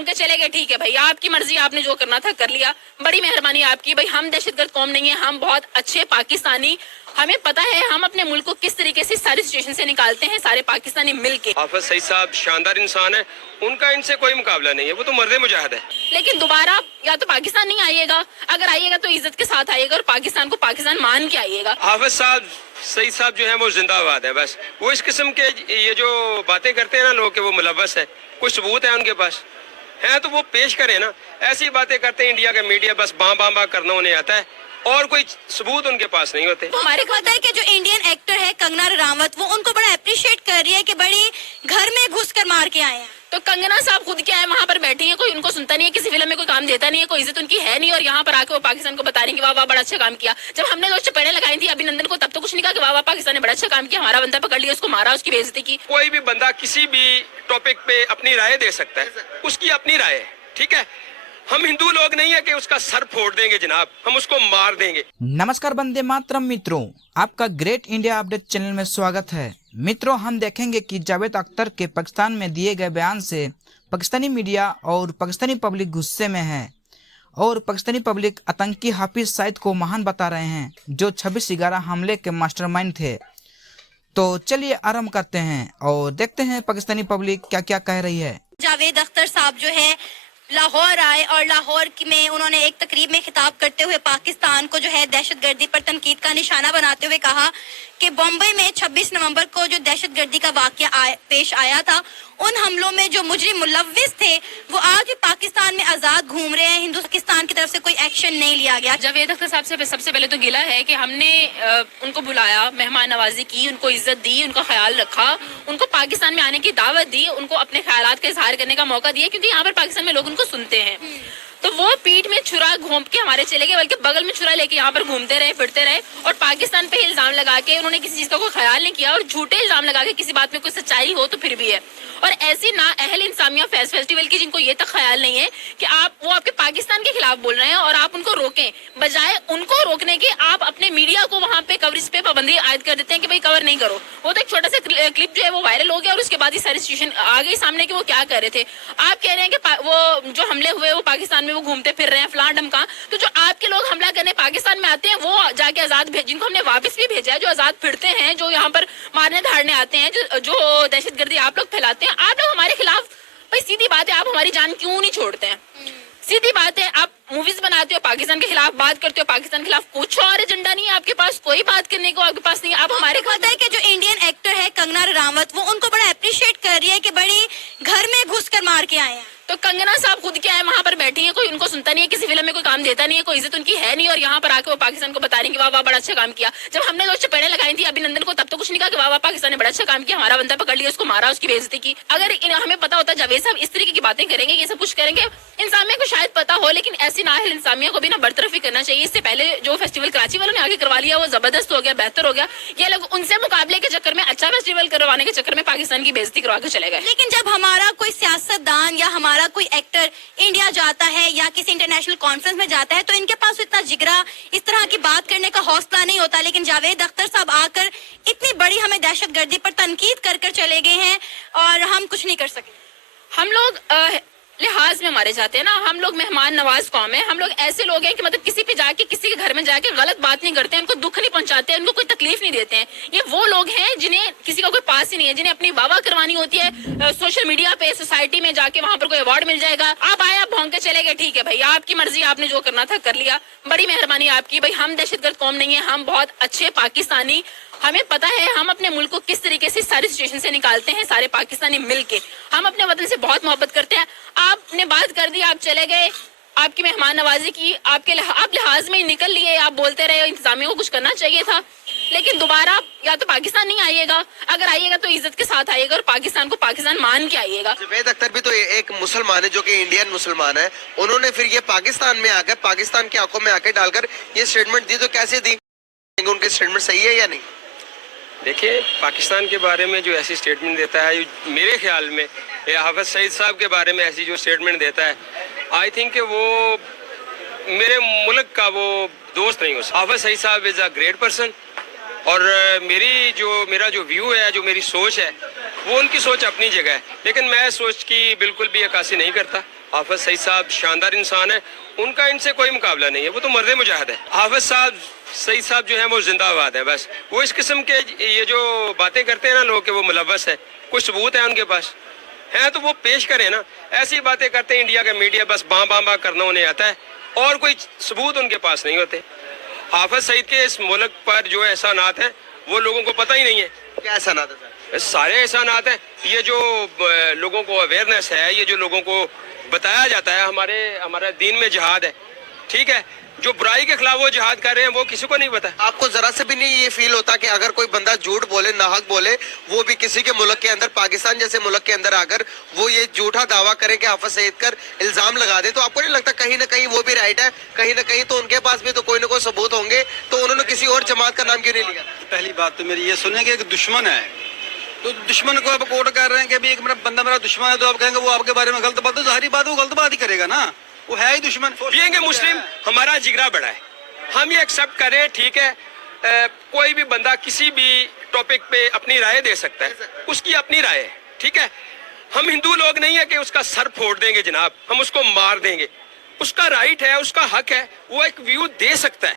भौंक के चले गए, ठीक है भाई, आपकी मर्जी, आपने जो करना था कर लिया, बड़ी मेहरबानी आपकी। भाई हम दहशतगर्द कौम नहीं है, हम बहुत अच्छे पाकिस्तानी, हमें पता है हम अपने मुल्क को किस तरीके से सारी सिचुएशन से निकालते हैं, सारे पाकिस्तानी मिलके। हाफिज सईद साहब शानदार इंसान है, उनका इनसे कोई मुकाबला नहीं है, वो तो मर्द मुजाहिद है। लेकिन दोबारा या तो पाकिस्तान नहीं आइएगा, अगर आइएगा तो इज्जत के साथ आइएगा और पाकिस्तान को पाकिस्तान मान के आइएगा। हाफिज साहब सईद साहब जो है वो जिंदाबाद है, बस वो इस किस्म के ये जो बातें करते हैं ना लोग कि वो मुलव्वस है, कुछ सबूत है उनके पास है तो वो पेश करें ना। ऐसी बातें करते हैं इंडिया का मीडिया, बस बां करना उन्हें आता है और कोई सबूत उनके पास नहीं होते। हमारे को पता है कि जो इंडियन एक्टर है कंगना रनावत, वो उनको बड़ा अप्रिशिएट कर रही है कि बड़ी घर में घुस कर मार के आए हैं। तो कंगना साहब खुद क्या है, वहाँ पर बैठी है, कोई उनको सुनता नहीं है, किसी फिल्म में कोई काम देता नहीं है, कोई इज्जत उनकी है नहीं, और यहाँ पर आके वो पाकिस्तान को बता रही कि वाह वाह बड़ा अच्छा काम किया। जब हमने दो चपेड़े लगाई थी अभिनंदन को, तब तो कुछ नहीं कहा कि वाह वाह पाकिस्तान ने बड़ा अच्छा काम किया, हमारा बंदा पकड़ लिया, उसको मारा, उसकी बेइज्जती की। कोई भी बंदा किसी भी टॉपिक पे अपनी राय दे सकता है, उसकी अपनी राय है, ठीक है। हम हिंदू लोग नहीं है कि उसका सर फोड़ देंगे जनाब, हम उसको मार देंगे। नमस्कार वंदे मातरम मित्रों, आपका ग्रेट इंडिया अपडेट चैनल में स्वागत है। मित्रों, हम देखेंगे कि जावेद अख्तर के पाकिस्तान में दिए गए बयान से पाकिस्तानी मीडिया और पाकिस्तानी पब्लिक गुस्से में है और पाकिस्तानी पब्लिक आतंकी हाफिज सईद को महान बता रहे हैं, जो 26/11 हमले के मास्टरमाइंड थे। तो चलिए आरंभ करते हैं और देखते हैं पाकिस्तानी पब्लिक क्या क्या कह रही है। जावेद अख्तर साहब जो है लाहौर आए और लाहौर में उन्होंने एक तकरीब में खिताब करते हुए पाकिस्तान को जो है दहशतगर्दी पर तनकीद का निशाना बनाते हुए कहा कि बम्बई में 26 नवंबर को जो दहशतगर्दी का वाकया पेश आया था, उन हमलों में जो मुजरिम मुलव्विस थे वो आज भी पाकिस्तान में आजाद घूम रहे हैं। हिंदुस्तान की तरफ से कोई एक्शन नहीं लिया गया। जावेद अख्तर साहब से सबसे पहले तो गिला है कि हमने उनको बुलाया, मेहमान नवाजी की, उनको इज्जत दी, उनका ख्याल रखा, उनको पाकिस्तान में आने की दावत दी, उनको अपने ख्यालात का इजहार करने का मौका दिया, क्योंकि यहाँ पर पाकिस्तान में लोग उनको सुनते हैं। तो वो पीठ में छुरा घोंप के हमारे चले गए, बल्कि बगल में छुरा लेके यहाँ पर घूमते रहे, फिरते रहे, और पाकिस्तान पे इल्जाम लगा के उन्होंने किसी चीज का कोई ख्याल नहीं किया, और झूठे इल्जाम लगा के किसी बात में कोई सच्चाई हो तो फिर भी है। और ऐसी ना अहल इंसामिया फेस्टिवल की जिनको ये तक ख्याल नहीं है कि वो आपके पाकिस्तान के खिलाफ बोल रहे हैं और आप उनको रोकें, बजाय उनको रोकने के आप अपने मीडिया को वहाँ पे कवरेज पे पाबंदी आयद कर देते हैं कि भाई कवर नहीं करो। वो तो एक छोटा सा क्लिप जो है वो वायरल हो गया और उसके बाद ही सारी सिचुएशन आ गई सामने कि वो क्या कर रहे थे। आप कह रहे हैं कि वो जो हमले हुए वो पाकिस्तान में वो घूमते फिर रहे हैं फलां ढमका, तो जो आपके लोग हमला करने पाकिस्तान में आते हैं वो जाके आजाद जिनको हमने वापस भी भेजा है, जो आजाद फिरते हैं, जो यहाँ पर मारने धारने आते हैं, जो दहशतगर्दी आप लोग फैलाते हैं, आप लोग हमारे खिलाफ, भाई सीधी बात है, आप हमारी जान क्यों नहीं छोड़ते हैं? सीधी बात है, आप मूवीज बनाते हो, पाकिस्तान के खिलाफ बात करते हो, पाकिस्तान के खिलाफ कुछ और एजेंडा नहीं है आपके पास, कोई बात करने को आपके पास नहीं है। आप हमारे पता है कि जो इंडियन एक्टर है कंगना रनावत, वो उनको बड़ा अप्रिशिएट कर रही है कि बड़ी घर में घुस कर मार के आए हैं। तो कंगना साहब खुद क्या है, वहाँ पर बैठी है, कोई उनको सुनता नहीं है, किसी फिल्म में कोई काम देता नहीं है, कोई इज्जत उनकी है नहीं, और यहाँ पर आके वो पाकिस्तान को बता रही कि वाह वाह बड़ा अच्छा काम किया। जब हमने दो चपेड़े लगाई थी अभिनंदन को, तब तो कुछ नहीं कहा कि वाह वाह पाकिस्तान ने बड़ा अच्छा काम किया, हमारा बंदा पकड़ लिया, उसको मारा, उसकी बेइज्जती की। अगर हमें पता होता जावेद साहब इस तरीके की बातें करेंगे, ये सब कुछ करेंगे, इंसामिया को शायद पता हो, लेकिन ऐसी नाअहल इंसामिया को भी ना बरतरफ ही करना चाहिए। इससे पहले जो फेस्टिवल कराची वालों ने आगे करवा लिया वो जबरदस्त हो गया, बेहतर हो गया। ये लोग उनसे मुकाबले के चक्कर में, अच्छा फेस्टिवल करवाने के चक्कर में पाकिस्तान की बेइज्जती करवा के चले गए। लेकिन जब हमारा कोई सियासतदान या हमारा कोई एक्टर इंडिया जाता है या किसी इंटरनेशनल कॉन्फ्रेंस में जाता है, तो इनके पास इतना जिगरा इस तरह की बात करने का हौसला नहीं होता। लेकिन जावेद अख्तर साहब आकर इतनी बड़ी हमें दहशतगर्दी पर तनकीद कर चले गए हैं और हम कुछ नहीं कर सके। हम लोग लिहाज में मारे जाते हैं ना, हम लोग मेहमान नवाज कौम है, हम लोग ऐसे लोग हैं कि मतलब किसी पे जाके, किसी के घर में जाके गलत बात नहीं करते हैं, उनको दुख नहीं पहुंचाते हैं, उनको कोई तकलीफ नहीं देते हैं। ये वो लोग हैं जिन्हें किसी का कोई पास ही नहीं है, जिन्हें अपनी वाह वाह करवानी होती है सोशल मीडिया पे, सोसाइटी में जाके वहां पर कोई अवार्ड मिल जाएगा, आप आए, आप भौंक के चले गए, ठीक है भाई, आपकी मर्जी, आपने जो करना था कर लिया, बड़ी मेहरबानी आपकी। भाई हम दहशतगर्द कौम नहीं है, हम बहुत अच्छे पाकिस्तानी, हमें पता है हम अपने मुल्क को किस तरीके से सारी सिचुएशन से निकालते हैं, सारे पाकिस्तानी मिलके। हम अपने वतन से बहुत मोहब्बत करते हैं। आपने बात कर दी, आप चले गए, आपकी मेहमान नवाजी की, आप लिहाज में ही निकल लिए, आप बोलते रहे, इंतजामिया को कुछ करना चाहिए था। लेकिन दोबारा या तो पाकिस्तान नहीं आइएगा, अगर आइएगा तो इज्जत के साथ आइएगा और पाकिस्तान को पाकिस्तान मान के आइएगा। जावेद अख्तर भी तो एक मुसलमान है, जो कि इंडियन मुसलमान है, उन्होंने फिर ये पाकिस्तान में आकर, पाकिस्तान की आंखों में आकर डालकर ये स्टेटमेंट दी, तो कैसे दी? उनके स्टेटमेंट सही है या नहीं? देखिए, पाकिस्तान के बारे में जो ऐसी स्टेटमेंट देता है, मेरे ख्याल में हाफिज सईद साहब के बारे में ऐसी जो स्टेटमेंट देता है, आई थिंक कि वो मेरे मुल्क का वो दोस्त नहीं हो सकता। हाफिज सईद साहब इज़ अ ग्रेट पर्सन, और मेरा जो व्यू है, जो मेरी सोच है, वो उनकी सोच अपनी जगह है, लेकिन मैं सोच की बिल्कुल भी अक्कासी नहीं करता। हाफिज सईद साहब शानदार इंसान है, उनका इनसे कोई मुकाबला नहीं है, वो तो मर्द मुजाहिद है। हाफिज साहब सईद साहब जो है वो जिंदाबाद है। बस वो इस किस्म के ये जो बातें करते हैं ना लोग कि वो मुलव्वस है, कुछ सबूत है उनके पास, हैं तो वो पेश करें ना। ऐसी बातें करते हैं इंडिया का मीडिया, बस बां बां बां करना उन्हें आता है और कोई सबूत उनके पास नहीं होते। हाफिज सईद के इस मुल्क पर जो एहसानात हैं वो लोगों को पता ही नहीं है। क्या ऐसा ना था सर? सारे एहसानात हैं, ये जो लोगों को अवेयरनेस है, ये जो लोगों को बताया जाता है हमारे दीन में जिहाद है, ठीक है, जो बुराई के खिलाफ वो जिहाद कर रहे हैं वो किसी को नहीं पता। आपको जरा से भी नहीं ये फील होता कि अगर कोई बंदा झूठ बोले, नाहक बोले, वो भी किसी के मुल्क के अंदर, पाकिस्तान जैसे मुल्क के अंदर आकर वो ये झूठा दावा करे कि हाफिज सईद कर इल्जाम लगा दे, तो आपको नहीं लगता कहीं ना कहीं वो भी राइट है, कहीं ना कहीं तो उनके पास भी तो कोई ना कोई सबूत होंगे, तो उन्होंने किसी और जमात का नाम क्यों नहीं लिया? पहली बात तो मेरी ये सुने कि एक दुश्मन है, तो दुश्मन को आप कोट कर रहे हैं कि अभी एक मेरा बंदा मेरा दुश्मन है, तो आप कहेंगे वो आपके बारे में गलत बात है, तो सारी बात वो गलत बात ही करेगा ना, वो है ही दुश्मन। बीइंग ए मुस्लिम हमारा जिगरा बड़ा है, हम ये एक्सेप्ट करें, ठीक है। कोई भी बंदा किसी भी टॉपिक पे अपनी राय दे सकता है, उसकी अपनी राय है, ठीक है। हम हिंदू लोग नहीं है कि उसका सर फोड़ देंगे जनाब, हम उसको मार देंगे, उसका राइट है, उसका हक है, वो एक व्यू दे सकता है,